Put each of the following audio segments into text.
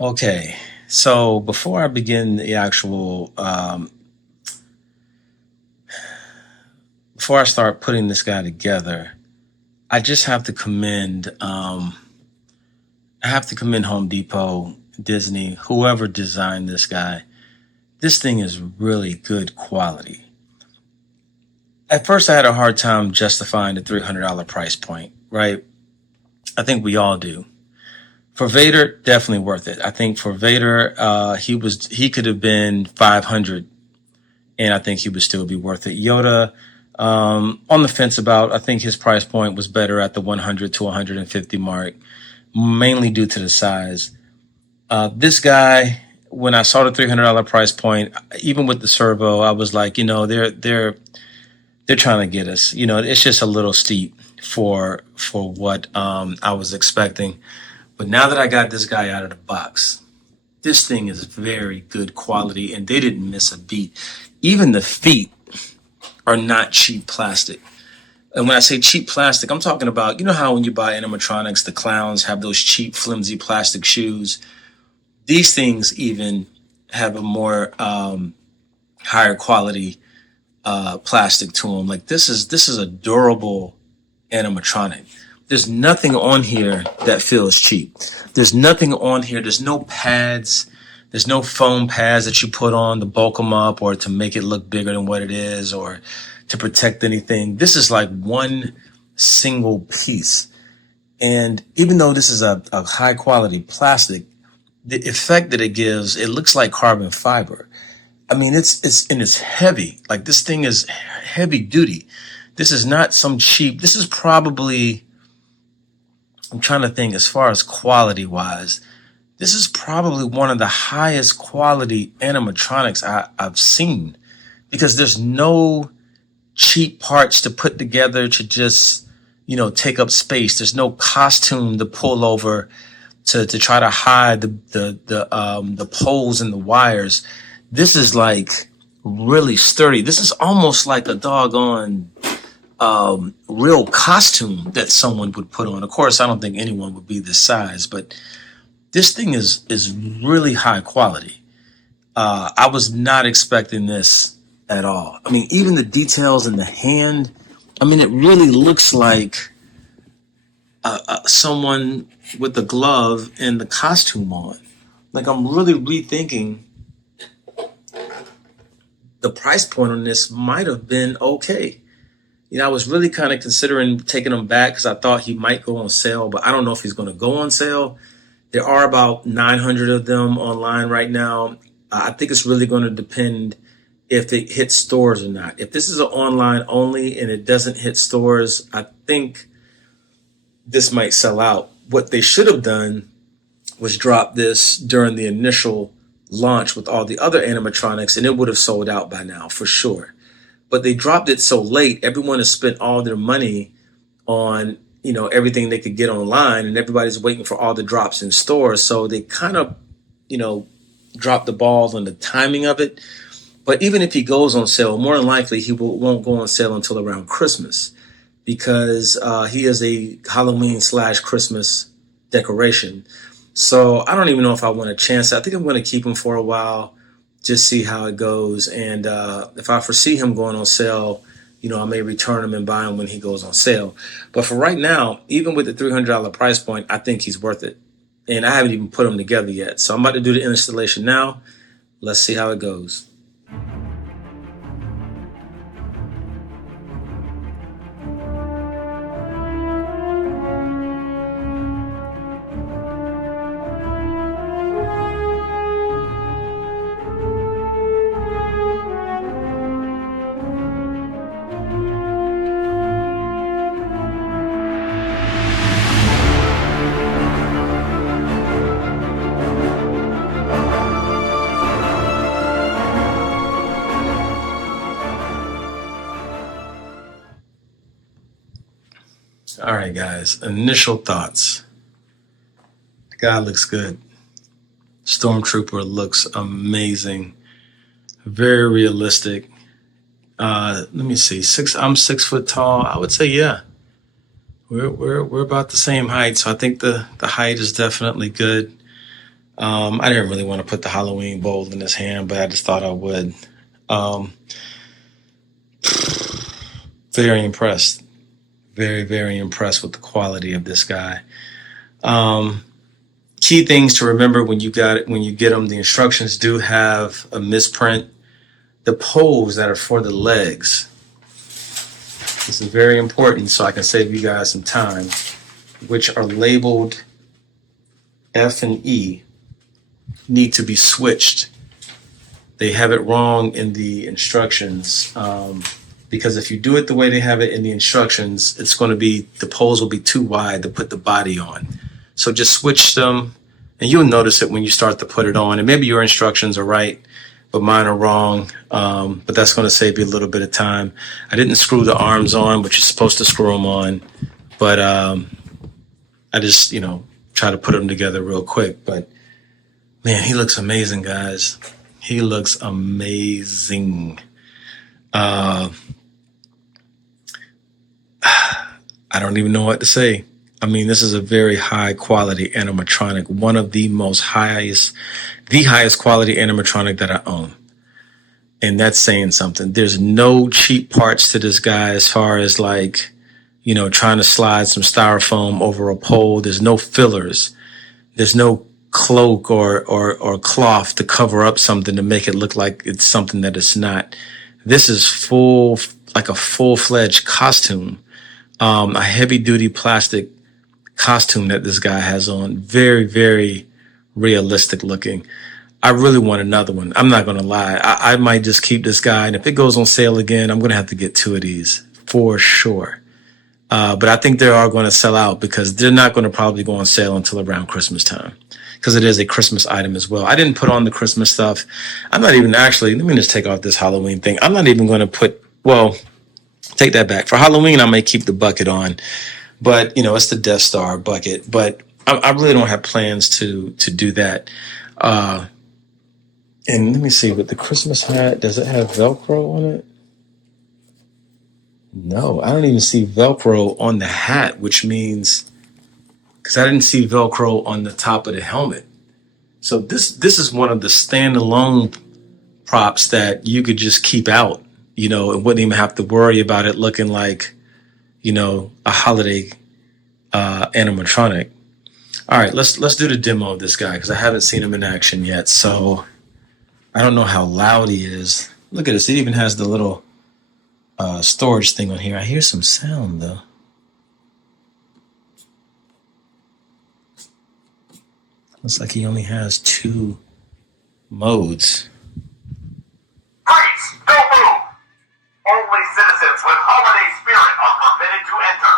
Okay, so before I begin the actual, before I start putting this guy together, I just have to commend, I have to commend Home Depot, Disney, whoever designed this guy. This thing is really good quality. At first, I had a hard time justifying the $300 price point, right? I think we all do. For Vader, definitely worth it. I think for Vader, he could have been 500, and I think he would still be worth it. Yoda, on the fence about. I think his price point was better at the 100 to 150 mark, mainly due to the size. This guy, when I saw the $300 price point, even with the servo, I was like, they're trying to get us. It's just a little steep for what I was expecting. But now that I got this guy out of the box, this thing is very good quality, and they didn't miss a beat. Even the feet are not cheap plastic. And when I say cheap plastic, I'm talking about, how when you buy animatronics, the clowns have those cheap, flimsy plastic shoes. These things even have a more higher quality plastic to them. Like this is a durable animatronic. There's nothing on here that feels cheap. There's nothing on here. There's no pads. There's no foam pads that you put on to bulk them up or to make it look bigger than what it is or to protect anything. This is like one single piece. And even though this is a high quality plastic, the effect that it gives, it looks like carbon fiber. I mean, it's heavy. Like this thing is heavy duty. This is not some cheap. This is probably, I'm trying to think as far as quality wise, this is probably one of the highest quality animatronics I've seen, because there's no cheap parts to put together to just, take up space. There's no costume to pull over to try to hide the poles and the wires. This is like really sturdy. This is almost like a doggone real costume that someone would put on. Of course, I don't think anyone would be this size, but this thing is really high quality. I was not expecting this at all. I mean, even the details in the hand, I mean, it really looks like someone with the glove and the costume on. Like, I'm really rethinking the price point on this might have been okay. I was really kind of considering taking him back because I thought he might go on sale, but I don't know if he's going to go on sale. There are about 900 of them online right now. I think it's really going to depend if it hits stores or not. If this is an online only and it doesn't hit stores, I think this might sell out. What they should have done was drop this during the initial launch with all the other animatronics, and it would have sold out by now for sure. But they dropped it so late, everyone has spent all their money on, everything they could get online, and everybody's waiting for all the drops in stores. So they kind of, dropped the ball on the timing of it. But even if he goes on sale, more than likely he won't go on sale until around Christmas, because he is a Halloween/Christmas decoration. So I don't even know if I want to chance it. I think I'm going to keep him for a while, just see how it goes. And if I foresee him going on sale, I may return him and buy him when he goes on sale. But for right now, even with the $300 price point, I think he's worth it. And I haven't even put him together yet. So I'm about to do the installation now. Let's see how it goes. All right, guys. Initial thoughts. The guy looks good. Stormtrooper looks amazing. Very realistic. Let me see. I'm 6 foot tall. I would say, yeah. We're about the same height, so I think the height is definitely good. I didn't really want to put the Halloween bowl in his hand, but I just thought I would. Um, very impressed. Very, very impressed with the quality of this guy. Um, Key things to remember when you get them. The instructions do have a misprint. The poles that are for the legs. This is very important, so I can save you guys some time. Which are labeled F and E, need to be switched. They have it wrong in the instructions, because if you do it the way they have it in the instructions, it's going to be, the poles will be too wide to put the body on. So just switch them, and you'll notice it when you start to put it on. And maybe your instructions are right, but mine are wrong. But that's going to save you a little bit of time. I didn't screw the arms on, but you're supposed to screw them on. But I just, try to put them together real quick. But man, he looks amazing, guys. He looks amazing. I don't even know what to say. I mean, this is a very high quality animatronic, one of the highest quality animatronic that I own. And that's saying something. There's no cheap parts to this guy as far as trying to slide some styrofoam over a pole. There's no fillers. There's no cloak or cloth to cover up something to make it look like it's something that it's not. This is like a full-fledged costume, a heavy-duty plastic costume that this guy has on. Very, very realistic looking. I really want another one. I'm not going to lie. I might just keep this guy, and if it goes on sale again, I'm going to have to get 2 of these for sure. But I think they are going to sell out because they're not going to probably go on sale until around Christmas time, because it is a Christmas item as well. I didn't put on the Christmas stuff. I'm not even let me just take off this Halloween thing. I'm not even going to take that back. For Halloween, I may keep the bucket on, but it's the Death Star bucket. But I really don't have plans to do that. And let me see, with the Christmas hat, does it have Velcro on it? No, I don't even see Velcro on the hat, which means, because I didn't see Velcro on the top of the helmet. So this is one of the standalone props that you could just keep out, and wouldn't even have to worry about it looking like, a holiday animatronic. All right, let's do the demo of this guy, because I haven't seen him in action yet. So I don't know how loud he is. Look at this. It even has the little storage thing on here. I hear some sound though. Looks like he only has 2 modes. Freeze! Don't move! Only citizens with holiday spirit are permitted to enter.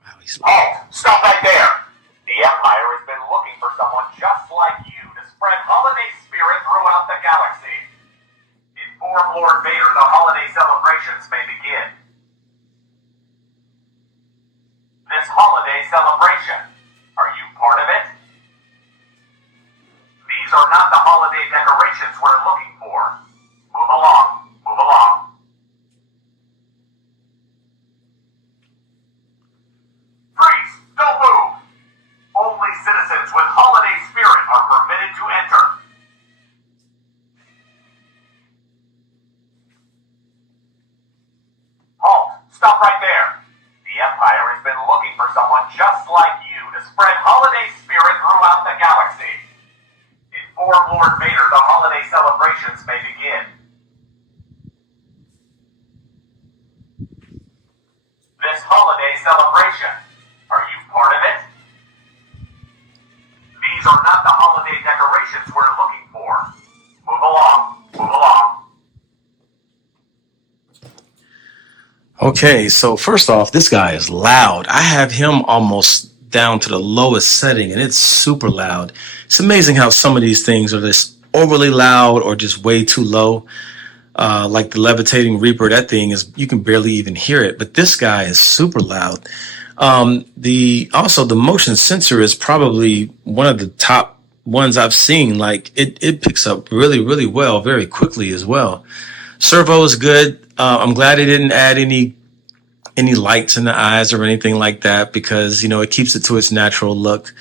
Wow, he's Halt! Stop right there! The Empire has been looking for someone just like you to spread holiday spirit throughout the galaxy. Inform Lord Vader the holiday celebrations may begin. This holiday celebration, are you part of it? These are not the holiday decorations we're looking for. Move along, move along. Freeze! Don't move! Only citizens with holiday spirit are permitted to enter. Halt! Stop right there! The Empire has been looking for someone just like you to spread holiday spirit throughout the galaxy. Inform Lord Vader the holiday celebrations may begin. This holiday celebration, are you part of it? These are not the holiday decorations we're looking for. Move along, move along. Okay, so first off, this guy is loud. I have him almost down to the lowest setting, and it's super loud. It's amazing how some of these things are just overly loud or just way too low. Like the levitating Reaper, that thing is, you can barely even hear it, but this guy is super loud. The motion sensor is probably one of the top ones I've seen. Like it picks up really, really well, very quickly as well. Servo is good. I'm glad they didn't add any any lights in the eyes or anything like that, because, you know, it keeps it to its natural look.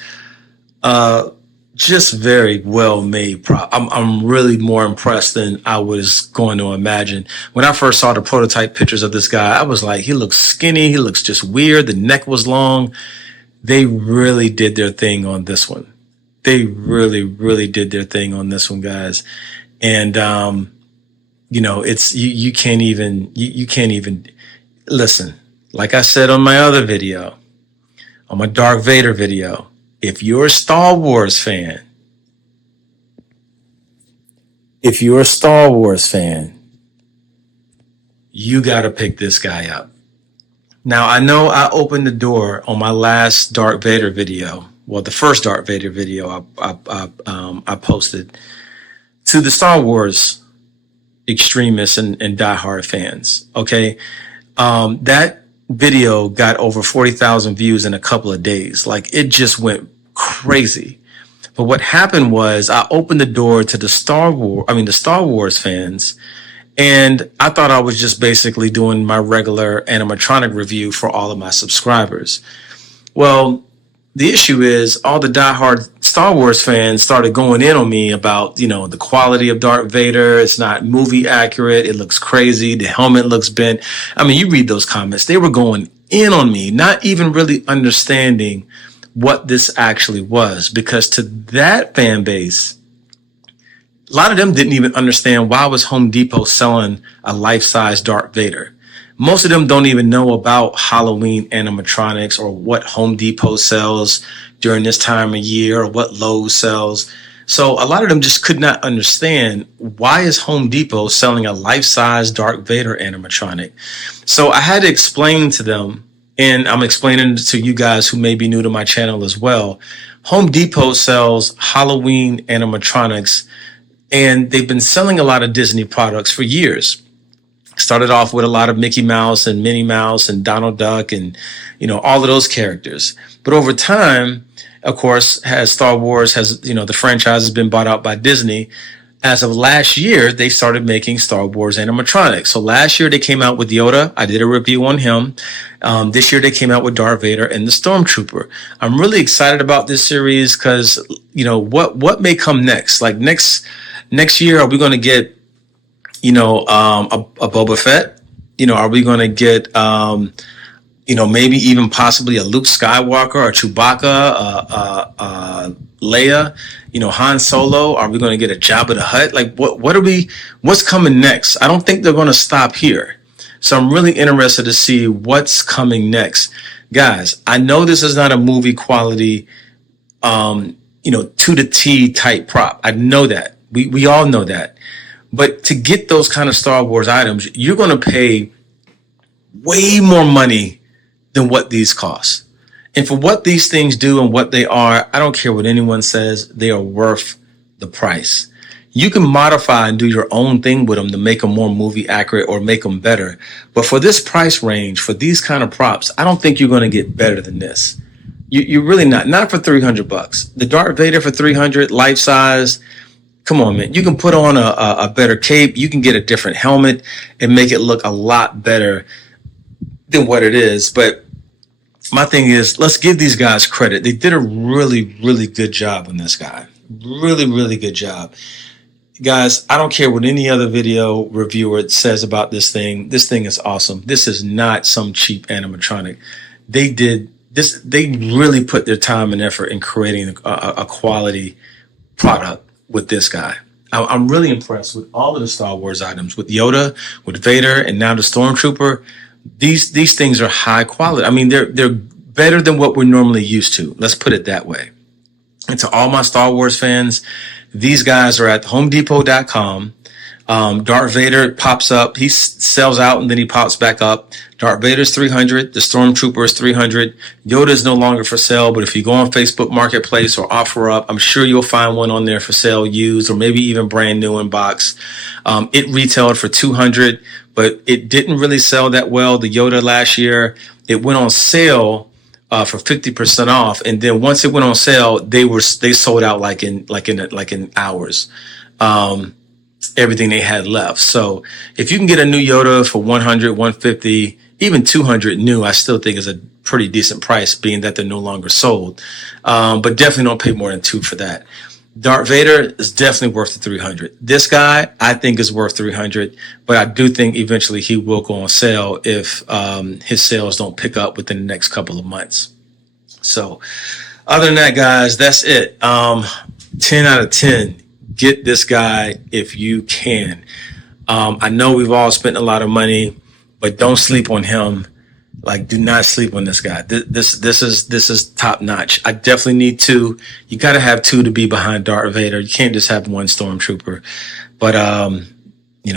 Just very well made prop. I'm really more impressed than I was going to imagine. When I first saw the prototype pictures of this guy, I was like, he looks skinny. He looks just weird. The neck was long. They really did their thing on this one. They really, really did their thing on this one, guys. And, you know, it's, you can't even, you can't even listen. Like I said on my other video, on my Darth Vader video, if you're a Star Wars fan, you got to pick this guy up. Now, I know I opened the door on my last Darth Vader video. Well, the first Darth Vader video I posted to the Star Wars extremists and diehard fans. Okay. That video got over 40,000 views in a couple of days. Like, it just went crazy. But what happened was I opened the door to the Star Wars fans, and I thought I was just basically doing my regular animatronic review for all of my subscribers. Well, the issue is all the diehard Star Wars fans started going in on me about, you know, the quality of Darth Vader. It's not movie accurate. It looks crazy. The helmet looks bent. I mean, you read those comments. They were going in on me, not even really understanding what this actually was, because to that fan base, a lot of them didn't even understand why was Home Depot selling a life-size Darth Vader. Most of them don't even know about Halloween animatronics or what Home Depot sells during this time of year or what Lowe's sells. So a lot of them just could not understand, why is Home Depot selling a life-size Darth Vader animatronic? So I had to explain to them, and I'm explaining to you guys who may be new to my channel as well. Home Depot sells Halloween animatronics, and they've been selling a lot of Disney products for years. Started off with a lot of Mickey Mouse and Minnie Mouse and Donald Duck and, you know, all of those characters. But over time, of course, as Star Wars has, you know, the franchise has been bought out by Disney. As of last year, they started making Star Wars animatronics. So last year they came out with Yoda. I did a review on him. This year they came out with Darth Vader and the Stormtrooper. I'm really excited about this series because, you know, what may come next? Like next year, are we going to get, you know, a Boba Fett? You know, are we going to get, you know, maybe even possibly a Luke Skywalker or Chewbacca, Leia, you know, Han Solo? Are we going to get a Jabba the Hutt? Like, what's coming next? I don't think they're going to stop here. So I'm really interested to see what's coming next. Guys, I know this is not a movie quality, you know, to the T type prop. I know that. We all know that. But to get those kind of Star Wars items, you're going to pay way more money than what these cost. And for what these things do and what they are, I don't care what anyone says, they are worth the price. You can modify and do your own thing with them to make them more movie accurate or make them better. But for this price range, for these kind of props, I don't think you're going to get better than this. You're really not for $300. The Darth Vader for $300, life size. Come on, man. You can put on a better cape. You can get a different helmet and make it look a lot better than what it is. But my thing is, let's give these guys credit. They did a really, really good job on this guy. Really, really good job. Guys, I don't care what any other video reviewer says about this thing. This thing is awesome. This is not some cheap animatronic. They did this. They really put their time and effort in creating a quality product with this guy. I'm really impressed with all of the Star Wars items, with Yoda, with Vader, and now the Stormtrooper. These things are high quality. I mean, they're better than what we're normally used to. Let's put it that way. And to all my Star Wars fans, these guys are at homedepot.com. Darth Vader pops up. He sells out and then he pops back up. Darth Vader's $300. The Stormtrooper is $300. Yoda is no longer for sale, but if you go on Facebook Marketplace or OfferUp, I'm sure you'll find one on there for sale, used, or maybe even brand new in box. It retailed for $200, but it didn't really sell that well. The Yoda last year, it went on sale for 50% off, and then once it went on sale, they sold out like in hours. Everything they had left. So if you can get a new Yoda for $100, $150, Even 200 new, I still think is a pretty decent price, being that they're no longer sold. But definitely don't pay more than 2 for that. Darth Vader is definitely worth the 300. This guy, I think, is worth 300, but I do think eventually he will go on sale if his sales don't pick up within the next couple of months. So, other than that, guys, that's it. 10 out of 10. Get this guy if you can. I know we've all spent a lot of money, but don't sleep on him. Like, do not sleep on this guy. This is top notch. I definitely need 2. You got to have 2 to be behind Darth Vader. You can't just have 1 Stormtrooper. But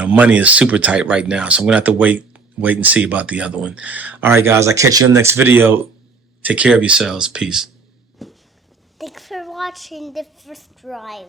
money is super tight right now, so I'm gonna have to wait and see about the other one. All right, guys. I'll catch you in the next video. Take care of yourselves. Peace. Thanks for watching the first drive.